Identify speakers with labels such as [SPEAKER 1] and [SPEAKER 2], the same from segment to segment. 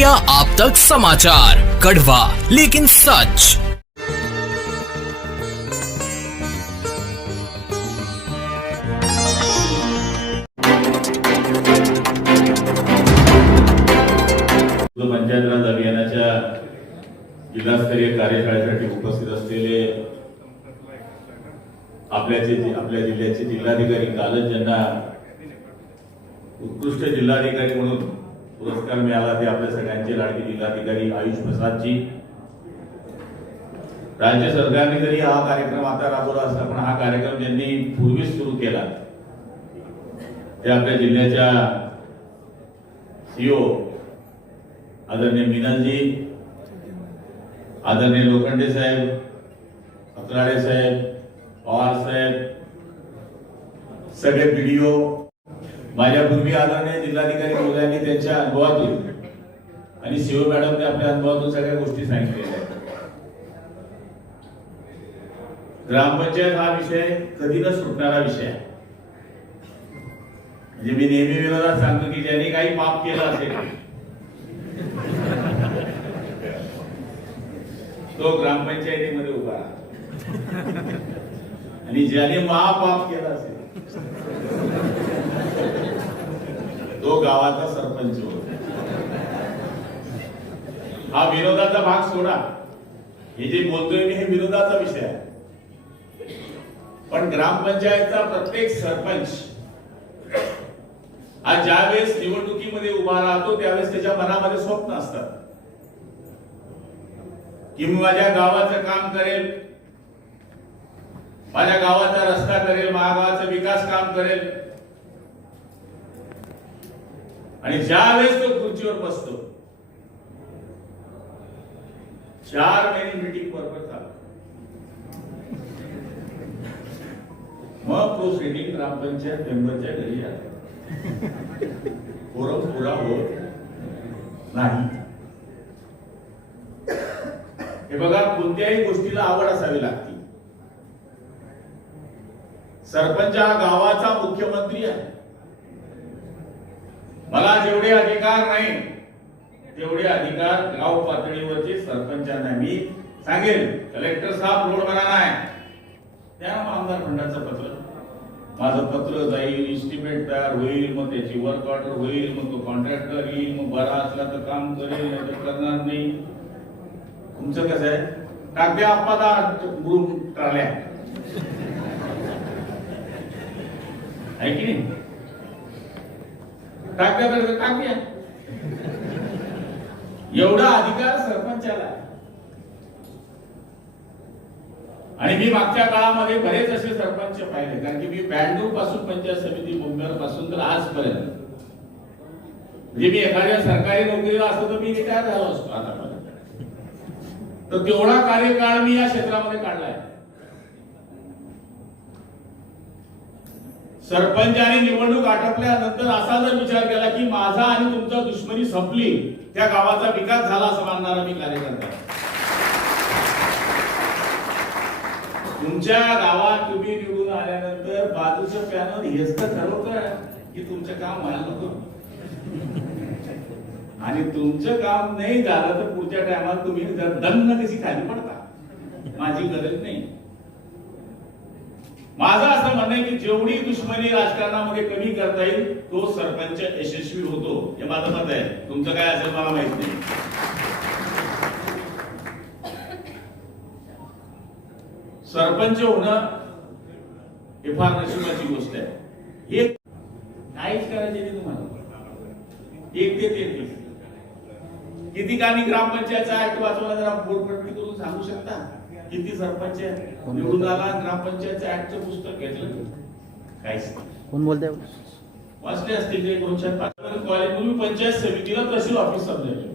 [SPEAKER 1] India आप तक समाचार। कड़वा, लेकिन सच।
[SPEAKER 2] पंचायत राज अभियानाच्या जिल्हास्तरीय कार्यशाळेसाठी उपस्थित असलेले आपल्याचे आपल्या जिल्ह्याचे जिल्हाधिकारी कालच ज्यांना उत्कृष्ट जिल्हाधिकारी म्हणून पुरस्कार मिळाला ते आपल्या सगळ्यांचे लाडके जिल्हाधिकारी आयुष प्रसादजी. राज्य सरकारने जरी हा कार्यक्रम आता राबवला असला पण हा कार्यक्रम ज्यांनी पूर्वीच सुरू केला ते आपल्या जिल्ह्याच्या सीओ आदरणीय मिनलजी आदरणीय लोखंडे साहेब अकराडे साहेब पवार साहेब सगळे व्हिडिओ माझ्या पूर्वी आदरणीय जिल्हाधिकारी महोदयांनी त्यांच्या अनुभवातून आणि सीओ मॅडमने आपल्या अनुभवातून सगळ्या गोष्टी सांगितलेल्या आहेत. ग्रामपंचायत हा विषय कधी न सुटणारा विषय आहे. म्हणजे मी नेहमी विरोधात सांगतो की ज्यांनी काही पाप केलं असेल तो ग्रामपंचायतीमध्ये उभा आणि ज्याने महापाप केला असेल तो गावाचा सरपंच होता. हा विरोधाचा भाग सोडा. हे जे बोलतोय मी हे विरोधाचा विषय आहे. पण ग्रामपंचायतचा प्रत्येक सरपंच हा ज्यावेळेस निवडणुकीमध्ये उभा राहतो त्यावेळेस त्याच्या मनामध्ये स्वप्न असतात. की मी माझ्या गावाचं काम करेल माझ्या गावाचा रस्ता करेल माझ्या गावाचा विकास काम करेल आणि ज्या वेळेस तो खुर्चीवर बसतो चार महिने मीटिंग बरोबर चालू मग तो सेटिंग ग्रामपंचायत मेंबरच्या घरी आला. फोरम पुरा होत नाही. हे बघा कोणत्याही गोष्टीला आवड असावी लागते. सरपंच हा गावाचा मुख्यमंत्री आहे. मला जेवढे अधिकार नाही तेवढे अधिकार गाव पातळीवरचे सरपंचांना मी सांगेल कलेक्टर साहेब रोड बनाना नाही. त्या आमदार फंडाचं पत्र. माझं पत्र जाईल इस्टिमेट तयार होईल मग त्याची वर्क ऑर्डर होईल मग तो कॉन्ट्रॅक्टर येईल मग बरा असला तर काम करेल नाही तर करणार नाही. तुमचं कसं आहे? कागदे आप्पादा ग्रुप टाळल्या आहे की नाही? टाकत्या तर टाकूया. एवढा अधिकार सरपंचाला आहे. आणि मी मागच्या काळामध्ये बरेच असे सरपंच पाहिले कारण की मी ब्याण्णवपासून पंचायत समिती मुंबई पासून तर आजपर्यंत. म्हणजे मी एखाद्या सरकारी नोकरीला असतो तर मी रिटायर झालो असतो आतापर्यंत. तर तेवढा कार्यकाळ मी या क्षेत्रामध्ये काढलाय सरपंचाने निवडणूक आटोपल्यानंतर असा जर विचार केला की माझा आणि तुमचा दुश्मनी संपली त्या गावाचा विकास झाला असं मानणारा मी कार्यकर्ता. तुमच्या गावात तुम्ही निवडून आल्यानंतर बाजूचं पॅनल हेच तर ठरवतं की तुमचं काम व्हायला नको. आणि तुमचं काम नाही झालं तर पुढच्या टायमाला तुम्ही जर दंड कशी खाली पडता. माझी गरज नाही. माझं असं म्हणणं आहे की जेवढी दुश्मनी राजकारणामध्ये कमी करता येईल तो सरपंच यशस्वी होतो. हे माझं मत आहे. तुमचं काय असेल मला माहीत नाही. सरपंच होणं हे फार नशिबाची गोष्ट आहे. हे काहीच करायचे नाही तुम्हाला. एक ते तीन किती कामी ग्रामपंचायतचा ऍक्ट वाचवला जरा बोटपट्टी करून सांगू शकता? किती सरपंच निवडून आला ग्रामपंचायतचं ऍक्टचं पुस्तक घेतलं. काहीच.
[SPEAKER 3] कोण बोलतंय?
[SPEAKER 2] वाचले असतील ते दोन चार पाच. कॉलेज तुम्ही पंचायत समितीला तहसील ऑफिस समजायचे.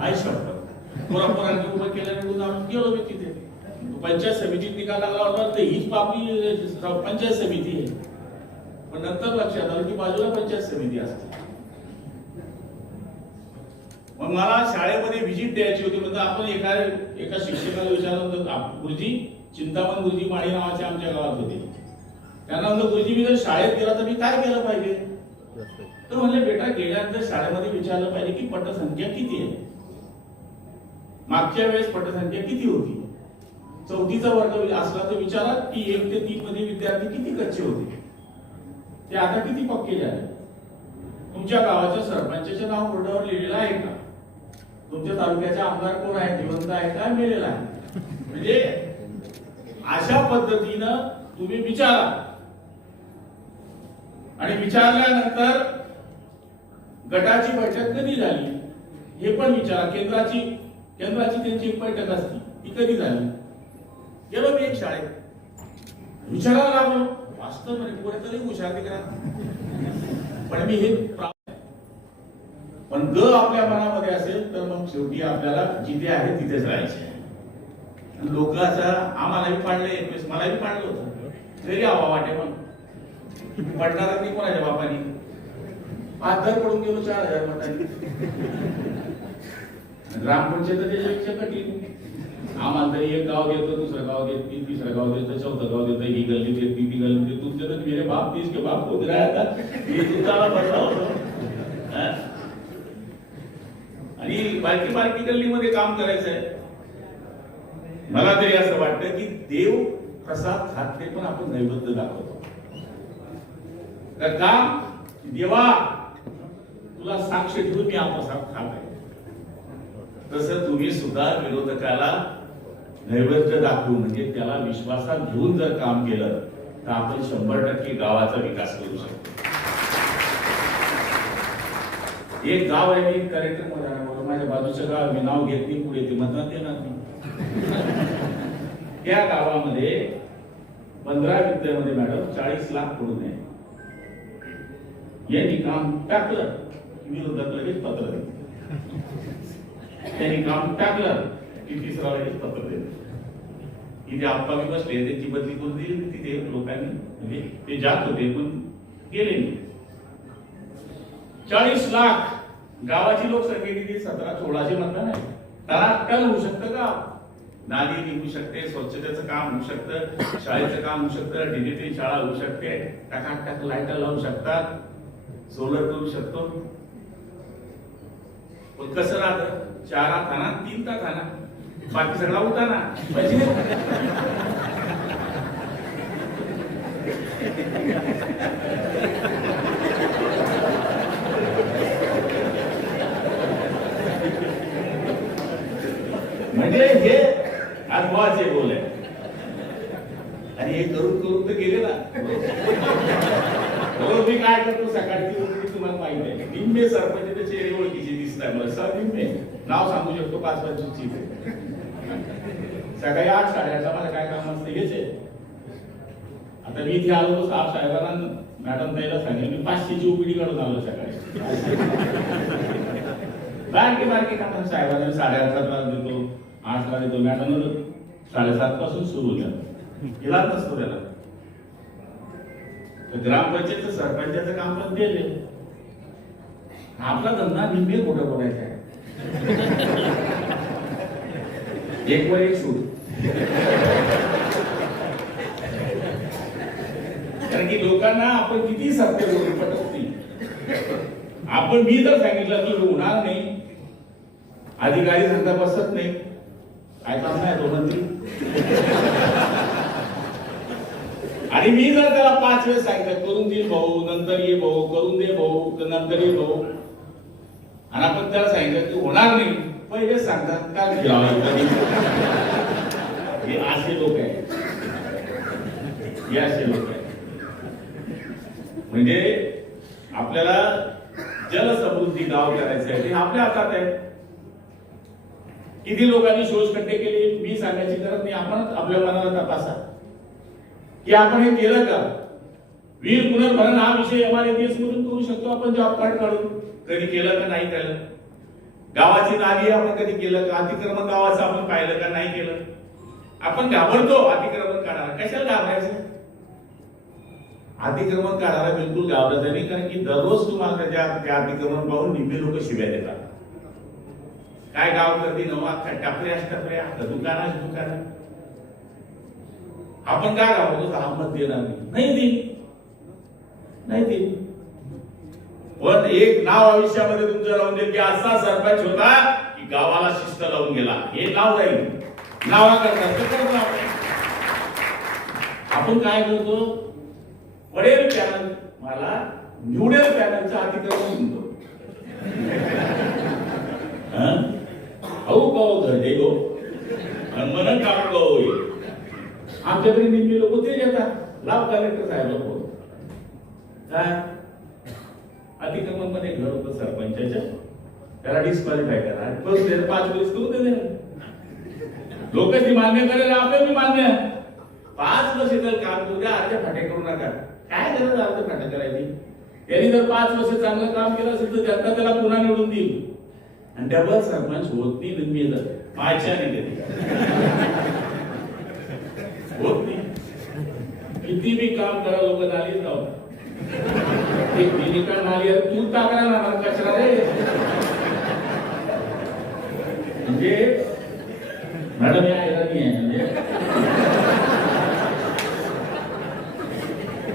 [SPEAKER 2] आई शपथ पोरापोरांनी उभं केलं निवडून आम्ही गेलो मी तिथे. पंचायत समितीत निकाल लागला होता तर हीच आपली पंचायत समिती आहे. पण नंतर लक्षात आलं की बाजूला पंचायत समिती असते. मग मला शाळेमध्ये व्हिजिट द्यायची होती. म्हणजे आपण एका एका शिक्षकाला विचारलं होतं गुरुजी चिंतामण गुरुजी माळी नावाचे आमच्या गावात होते. त्यांना म्हणलं गुरुजी मी जर शाळेत गेला तर मी काय केलं पाहिजे? तर म्हणले बेटा गेल्यानंतर शाळेमध्ये विचारलं पाहिजे की पटसंख्या किती आहे? मागच्या वेळेस पटसंख्या किती होती? चौथीचा वर्ग असला तर विचारा की एक ते तीन मध्ये विद्यार्थी किती कच्चे होते? ते आता किती पक्के झाले? तुमच्या गावाच्या सरपंचाचे नाव बोर्डावर लिहिलेलं आहे का? तुमच्या तालुक्याचे आमदार कोण आहे जिवंत आहे का? मेलेला आहे म्हणजे अशा पद्धतीनं तुम्ही विचारा. आणि विचारल्यानंतर गटाची बैठक कधी झाली? हे पण विचारा. केंद्राची केंद्राची त्यांची एक बैठक असती. ती कधी झाली? गेलो मी एक शाळेत. विचारायला लागलो. वास्तव म्हणजे कुठेतरी तरी हुशार करा पण मी हे पण ग आपल्या मनामध्ये असेल तर मग शेवटी आपल्याला जिथे आहे तिथेच राहायचे. लोक असं आम्हालाही पाडले एकवीस मलाही पाडलं होतं. तरी आवा वाटे मग पडणार नाही कोणाच्या बापानी. पाथर पडून गेलो चार हजार मतांनी. ग्रामपंचायत त्याच्यापेक्षा कठीण. आम्हाला तरी एक गाव देतो दुसरं गाव देत ती तिसरं गाव देतं चौथं गाव देतं ही गल्ली देत ती ती गल्ली देत तुमचे तर मेरे बाप तीस के बाप होत राहता हे तुमचा बदला होतो. आणि बारकी बारकी गल्लीमध्ये काम करायचं आहे मला तरी असं वाटतं की देव प्रसाद खाते पण आपण नैवेद्य दाखवतो. तर का देवा तुला साक्ष ठेवून मी हा खात आहे तसं तुम्ही सुद्धा विरोधकाला नैवेद्य दाखवून म्हणजे त्याला विश्वासात घेऊन जर काम केलं तर आपण शंभर टक्के गावाचा विकास करू शकतो. एक गाव आहे मी कलेक्टर मध्ये माझ्या बाजूचं गाव मी नाव घेत नाही, पुढे ते मतदान देणार नाही. त्या गावामध्ये पंधरा विद्यामध्ये मॅडम चाळीस लाख पडून आहे यांनी काम टाकलं. विरोधक लगेच पत्र देते त्यांनी काम टाकलं की तिसरा लगेच पत्र देते इथे आप्पा बसले, त्यांची बदली करून दिली. तिथे लोकांनी, म्हणजे ते जात होते, पण गेले नाही. चाळीस लाख गावाची लोकसंख्या किती? सतरा सोळाशे मतदान आहे तलाटल होऊ शकतं का? नाली निघू शकते स्वच्छतेचं काम होऊ शकतं शाळेचं काम होऊ शकतं डिजिटल शाळा होऊ शकते. टाकाटाक लाइट लावू शकतात. सोलर करू शकतो. पण कसं राहतं? चार हात खाना तीन तास खाना बाकी सगळा होता ना पैसे म्हणजे हे अनुभवाचे बोल आहे आणि हे करून करून तर गेले ना रोज मी काय करतो सकाळची उठली तुम्हाला माहिती आहे निम्मे सरपंच चेहरे ओळखीचे दिसतात मला सर निम्मे नाव सांगू शकतो पाच सकाळी आठ साडेआठला मला काय काम असतं हेच आहे. आता मी इथे आलो तो साहेब साहेबांना मॅडम ताईला सांगेल मी पाचशेची ओपीडी काढून आलो सकाळी. बारके बारके काम साहेबांना साडेआठला त्रास देतो आठला देतो. मॅडम साडेसात पासून सुरू होत्या इलाज नसतो त्याला तर ग्रामपंचायत सरपंचाचं काम पण दिले आपला धंदा निम्मे कुठं बोलायचा आहे. एक वर एक सूट कारण की लोकांना आपण किती सत्य बोलू पटत आपण मी तर सांगितलं की होणार नाही. अधिकारी सांगता बसत नाही. काय काम नाही दोन आणि मी जर त्याला पाच वेळेस सांगितलं करून देईल भाऊ नंतर ये भाऊ करून दे भाऊ तर नंतर ये भाऊ. आणि आपण त्याला सांगितलं की होणार नाही. पहिले सांगतात का हे असे लोक आहेत. हे असे लोक आहेत. म्हणजे आपल्याला जलसमृद्धी गाव करायचं आहे आपल्या हातात आहे. किती लोकांनी शोष खड्डे केले मी सांगायची गरज नाही. आपण आपल्या मनाला तपासा. की आपण हे केलं का? वीर पुनर्भरण हा विषय एमआरएमएस मधून करू शकतो आपण जॉब कार्ड काढून. कधी केलं का नाही केलं गावाची नाली आपण कधी केलं का? अतिक्रमण गावाचं आपण पाहिलं का? नाही केलं. आपण घाबरतो अतिक्रमण काढायला. कशाला घाबरायचं? अतिक्रमण काढायला बिलकुल घाबरायचं नाही कारण की दररोज तुम्हाला त्याच्या त्या अतिक्रमण पाहून निम्मे लोक शिव्या देतात. काय गाव करते नवा अख्खा टपऱ्या टपऱ्या दुकाना दुकान आपण काय घाबरतो? हा मत देणार नाही दे नाही ते. पण एक नाव आयुष्यामध्ये तुमचं राहून देईल की असा सरपंच होता की गावाला शिस्त लावून गेला. हे नाव राहील. नावा करतात नाव राहील. आपण काय करतो? पडेल पॅनल मला निवडेल पॅनलचं अतिक्रमण म्हणतो. हं? अहो गाव घडे गो आणि मनन काढून गाव आमच्याकडे नेहमी लोक ते येतात लाभ कलेक्टर साहेब लोक. काय? अतिक्रमणमध्ये घर होतं सरपंचाच्या. त्याला डिस्क्वालिफाय करा. आणि त्याला पाच वर्ष करू दे लोक ती मान्य करेल आपल्याला मी मान्य पाच वर्ष जर काम करू द्या अर्ध्या फाटे करू नका. काय गरज अर्ध्या फाटे करायची? त्यांनी जर पाच वर्ष चांगलं काम केलं असेल तर जनता त्याला पुन्हा निवडून देईल. आणि डबल सरपंच होत नाही मी येतात माझ्या नाही होत नाही. किती मी काम करा लोक झाली जाऊ एक मिनिका नाली आहे, तू टाकला ना म्हणजे मॅडम या मी आहे म्हणजे.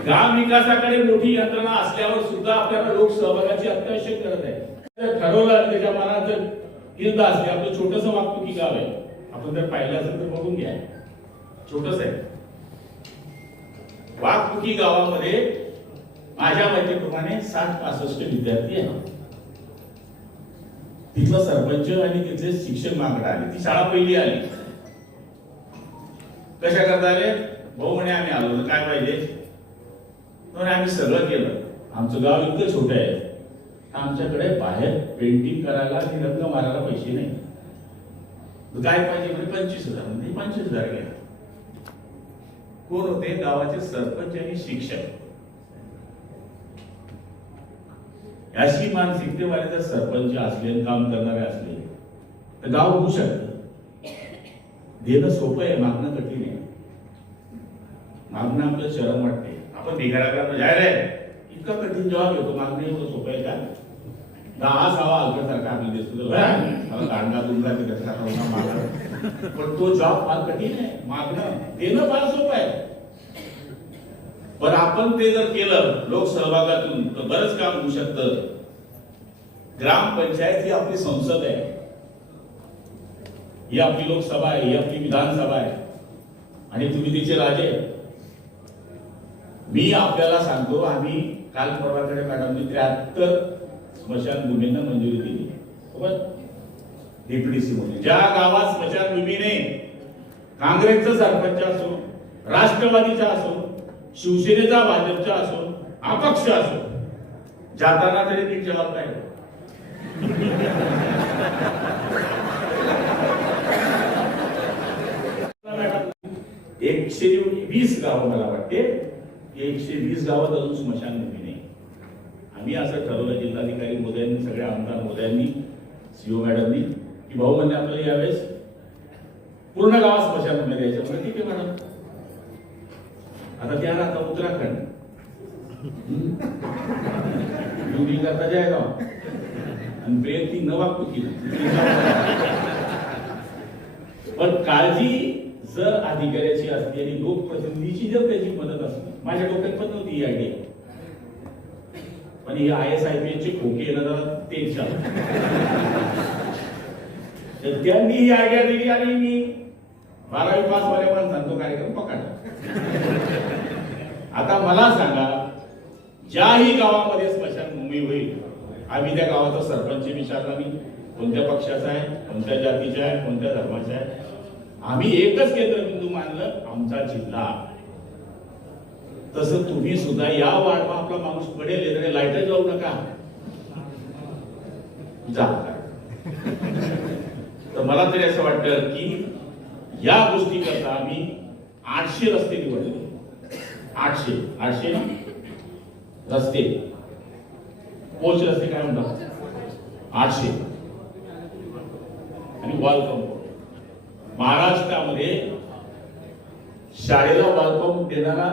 [SPEAKER 2] ग्राम विकासाकडे मोठी यंत्रणा असल्यावर सुद्धा आपल्याला लोक सहभागाची अत्यावश्यक करत आहे जर ठरवलं त्याच्या मनात जर हिंद असते आपलं छोटस वागतो की गाव आहे. आपण जर पाहिलं असेल तर बघून घ्या. छोटस आहे. वाघपुकी गावामध्ये माझ्या माहितीप्रमाणे साठ पासष्ट विद्यार्थी आहेत. तिथलं सरपंच आणि तिथले शिक्षक मागणं आले. ती शाळा पहिली आली. कशा करता आले? भाऊ म्हणे आम्ही आलो काय पाहिजे? आम्ही सगळं केलं. आमचं गाव इतकं छोटं आहे. आमच्याकडे बाहेर पेंटिंग करायला आणि रंग मारायला पैसे नाही. काय पाहिजे म्हणजे पंचवीस हजार. म्हणजे पंचवीस हजार घ्या. कोण होते? गावाचे सरपंच आणि शिक्षक. अशी मानसिकतेवाले जर सरपंच असले काम करणारे असले तर गाव होऊ शकत. देणं सोपं आहे मागणं कठीण आहे. मागणं आपलं शरम वाटते. आपण भिकाऱ्याकडे जाहीर रे इतका कठीण जॉब येतो मागणं एवढं सोपं आहे का? दहा सहा सारखा आपल्याला दिसतो तर मला दांडा पण तो जॉब फार कठीण आहे. मागणं देणं फार सोपं आहे. पण आपण ते जर केलं लोकसहभागातून तर बरंच काम होऊ शकतं. ग्रामपंचायत ही आपली संसद आहे. ही आपली लोकसभा आहे ही आपली विधानसभा आहे. आणि तुम्ही तिचे राजे. मी आपल्याला सांगतो आम्ही काल परवाकडे मॅडमनी त्र्याहत्तर स्मशानभूमींना मंजुरी दिली. डीपीडीसी ज्या गावात स्मशानभूमीने काँग्रेसचा सरपंच असो राष्ट्रवादीचा असो शिवसेनेचा भाजपचा असो अपक्ष असो जाताना तरी ती जबाब नाही एकशे वीस गाव मला वाटते. एकशे वीस गावात अजून स्मशानभूमी नाही. आम्ही असं ठरवलं जिल्हाधिकारी मोदयांनी सगळ्या आमदार मोदयांनी सीओ मॅडमनी की भाऊ म्हणजे आपल्याला यावेळेस पूर्ण गावात स्मशानभूमी द्यायचं म्हणजे ठीक आहे मॅडम आता त्या आता उत्तराखंड. युपी करता जयगाव आणि प्रेम ती न वागतो की पण काळजी जर अधिकाऱ्याची असते आणि लोकप्रतिनिधीची जर त्याची मदत असते माझ्या डोक्यात पण नव्हती ही आयडिया पण ही आय एस आय पी चे खोके येणार तेच तर त्यांनी ही आयडिया दिली आणि मी बारावी पास झाल्या पण सांगतो कार्यक्रम पकडला. आता मला सांगा ज्याही गावामध्ये स्मशानभूमी होईल आम्ही त्या गावाचा सरपंच विचारला मी कोणत्या पक्षाचा आहे कोणत्या जातीचा आहे कोणत्या धर्माचा आहे. आम्ही एकच केंद्रबिंदू मानलं आमचा जिल्हा. तसं तुम्ही सुद्धा या वाढवा आपला माणूस पडेल येणारे लाइट जाऊ नका. जा. तर मला तरी असं वाटतं की या गोष्टी करता आम्ही आठशे रस्ते निवडले. आठशे आठशे ना? रस्ते. पोच रस्ते काय म्हणतात? आठशे. आणि वॉल कंपाऊंड महाराष्ट्रामध्ये शाळेला वॉल कंपाऊंड देणारा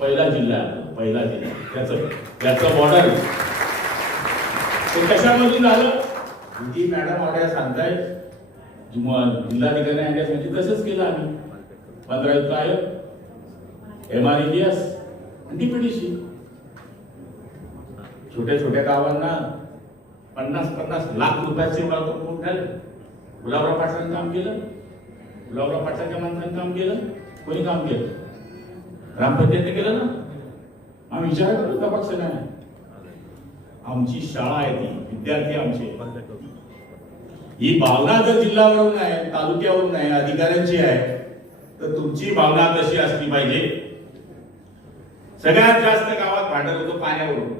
[SPEAKER 2] पहिला जिल्हा आहे. पहिला जिल्हा. त्याचं त्याचं बॉर्डर ते कशामधून झालं? जी मॅडम ऑर्डर सांगताय जिल्हाधिकारी आदेश म्हणजे तसंच केलं आम्ही. पंधरा युक्त आयोग एम आर डीपीडीसी छोट्या छोट्या गावांना पन्नास पन्नास लाख रुपयाचे मला तो खूप झाले. गुलाबराव पाटलांनी काम केलं. गुलाबराव पाटलांच्या माणसाने काम केलं. कोणी काम केलं? ग्रामपंचायतने केलं ना? आम्ही विचार करतो का पक्ष नाही आमची शाळा आहे ती. विद्यार्थी आमचे. ही भावना जर जिल्ह्यावरून आहे तालुक्यावरून आहे अधिकाऱ्यांची आहे. तर तुमची भावना कशी असली पाहिजे. सगळ्यात जास्त गावात भांडण होतो पाण्यावरून.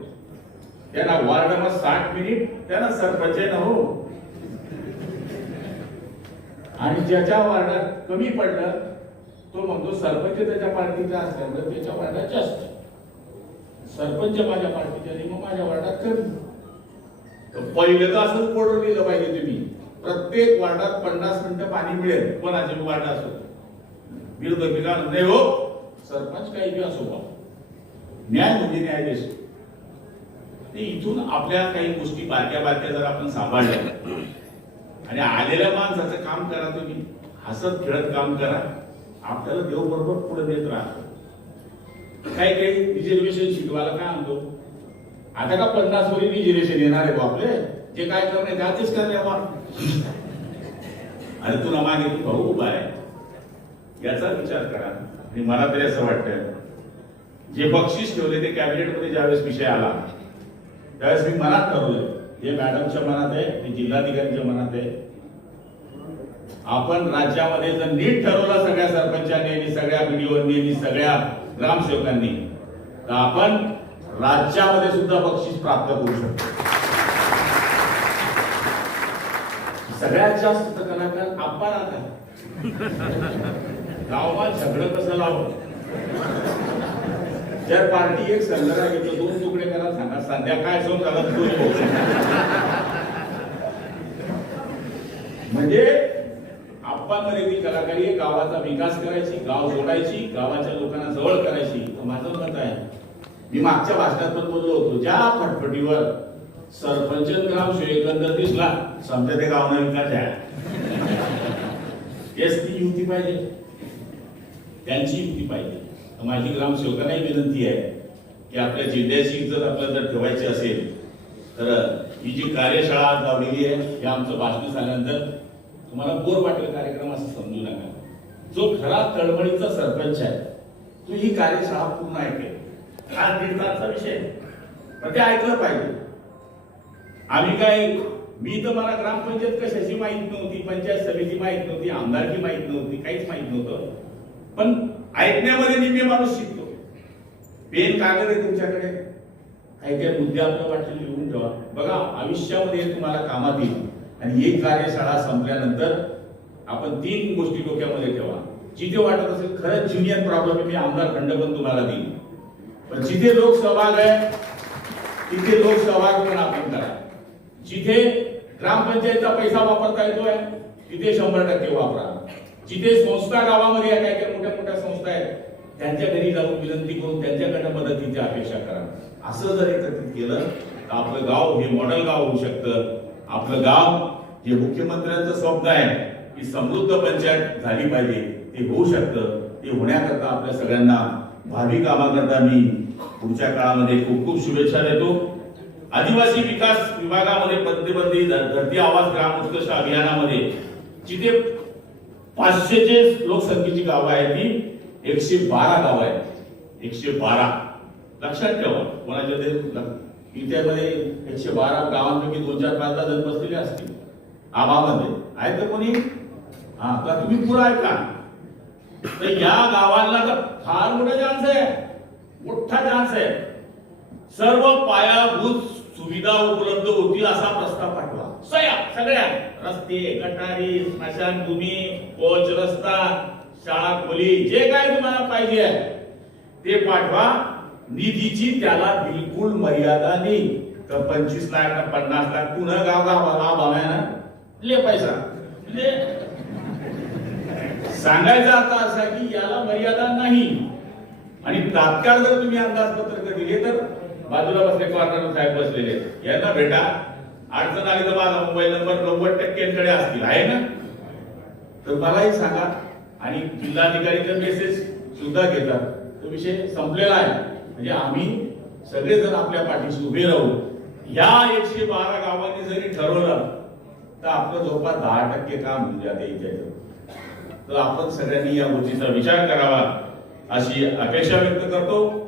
[SPEAKER 2] त्यांना मग साठ मिनिट त्यांना सरपंच आहे ना हो आणि ज्याच्या वार्डात कमी पडलं तो म्हणतो सरपंच त्याच्या पार्टीचा असल्यामुळे त्याच्या वार्डात जास्त. सरपंच माझ्या पार्टीच्या नाही, मग माझ्या वार्डात कमी. तर पहिलं तर असंच पडून दिलं पाहिजे तुम्ही. प्रत्येक वार्डात पन्नास मिनिटं पाणी मिळेल कोणाचे वार्ड असो. विरोधक का नाही हो. सरपंच काही बी असो बा. न्याय म्हणजे न्यायाधीश. ते इथून आपल्या काही गोष्टी बारक्या बारक्या जर आपण सांभाळल्या आणि आलेल्या माणसाचं काम करा तुम्ही हसत खेळत काम करा आपल्याला देव बरोबर पुढे देत राहतो काही काही रिझर्वेशन शिकवायला काय आणतो आता का पन्नास वरी रिझर्वेशन येणार आहे बापले जे काय करणे त्याचेच करणे बा अरे तुला मागे तू भाऊ उभा आहे. याचा विचार करा. आणि मला तरी असं वाटतं जे बक्षीस ठेवले ते कॅबिनेटमध्ये ज्यावेळेस विषय आला त्यावेळेस मी मनात ठरवलं हे मॅडमच्या मनात आहे हे जिल्हाधिकाऱ्यांच्या मनात आहे. आपण राज्यामध्ये जर नीट ठरवलं सगळ्या सरपंचांनी सगळ्या बीडीओनी सगळ्या ग्रामसेवकांनी तर आपण राज्यामध्ये सुद्धा बक्षीस प्राप्त करू शकतो. सगळ्यात जास्त तर कलाकार आपण आता गावात झगडं कसं लावलं जर पार्टी एक संघटना घेतो दोन तुकडे करा सांगा. संध्याकाळ जाऊन झाला म्हणजे आप्पांमध्ये कलाकारी गावाचा विकास करायची गाव जोडायची गावाच्या लोकांना जवळ करायची. माझं मत आहे मी मागच्या भाषणात पण बोललो होतो ज्या फटफटीवर सरपंच ग्राम एकंदर दिसला समजा ते गावना विकास आहे एस ती युती पाहिजे. त्यांची युती पाहिजे. माझी ग्रामसेवकांनाही विनंती आहे की आपल्या जिल्ह्याची जर आपल्याला जर ठेवायची असेल तर ही जी कार्यशाळा आज लावलेली आहे हे आमचं भाषण झाल्यानंतर तुम्हाला बोर वाटेल कार्यक्रम असं समजू नका. जो खरा तळमळीचा सरपंच आहे तो ही कार्यशाळा पूर्ण ऐकेल. हा दीड तासचा विषय पण ते ऐकलं पाहिजे. आम्ही काय मी तर मला ग्रामपंचायत कशाची माहीत नव्हती पंचायत समिती माहीत नव्हती आमदारकी माहीत नव्हती काहीच माहीत नव्हतं. पण ऐकण्यामध्ये निम्मे माणूस शिकतो. पेन कागद आहे तुमच्याकडे. काही काही मुद्दे आपल्या वाटले लिहून ठेवा. बघा आयुष्यामध्ये तुम्हाला कामात येईल. आणि एक कार्यशाळा संपल्यानंतर आपण तीन गोष्टी डोक्यामध्ये ठेवा. जिथे वाटत असेल खरंच ज्युनियर प्रॉब्लेम आहे मी आमदार खंड पण तुम्हाला देईन. पण जिथे लोक सहभाग आहे तिथे लोक सहभाग पण आपण करा. जिथे ग्रामपंचायतचा पैसा वापरता येतोय तिथे शंभर टक्के वापरा. जिथे संस्था गावामध्ये काय काय मोठ्या मोठ्या संस्था आहेत त्यांच्या घरी जाऊन विनंती करून त्यांच्याकडनं मदतीची अपेक्षा करा. असं जर एकत्रित केलं तर आपलं गाव हे मॉडेल गाव होऊ शकतं. आपलं गाव जे मुख्यमंत्र्यांचं स्वप्न आहे की समृद्ध पंचायत झाली पाहिजे. ते होऊ शकतं. ते होण्याकरता आपल्या सगळ्यांना भावी कामाकरता मी पुढच्या काळामध्ये खूप खूप शुभेच्छा देतो. आदिवासी विकास विभागामध्ये पंतप्रधानी धरती आवाज ग्राम अभियानामध्ये जिथे पाचशेचे लोकसंख्येची गावं आहेत ती एकशे बारा गावं आहेत. एकशे बारा. लक्षात ठेवा. कोणाच्या ते लक- एकशे बारा गावांपैकी दोन चार पाच जण बसलेले असतील. आबामध्ये आहे तर कोणी? हा का तुम्ही पुरा ऐका. तर या गावांना तर फार मोठा चान्स आहे. मोठा चान्स आहे. सर्व पायाभूत सुविधा उपलब्ध होतील असा प्रस्ताव पाठवा. सया सगळ्या. रस्ते गटारी स्मशानभूमी कोच रस्ता शाळा खोली जे काय तुम्हाला पाहिजे आहे ते पाठवा. निधीची त्याला बिलकुल मर्यादा नाही. तर पंचवीस लाख ना पन्नास लाख पुन्हा गाव गाव हा भाव्या ना? ले पैसा. म्हणजे सांगायचा आता असा की याला मर्यादा नाही. आणि तात्काळ जर तुम्ही अंदाजपत्रक दिले तर बाजूला बसले कॉर्नर साहेब बसलेले. यांना भेटा. अडचण आली तर माझा मोबाईल नंबर नव्वद टक्क्यांकडे असतील आहे ना? तर मलाही सांगा. आणि जिल्हाधिकारीचा मेसेज सुद्धा घेतात तो विषय संपलेला आहे. म्हणजे आम्ही सगळेजण आपल्या पाठीशी उभे राहू. या एकशे बारा गावांनी जरी ठरवलं तर आपलं जवळपास दहा टक्के काम म्हणजे होऊन जाते तर आपण सगळ्यांनी या गोष्टीचा विचार करावा अशी अपेक्षा व्यक्त करतो.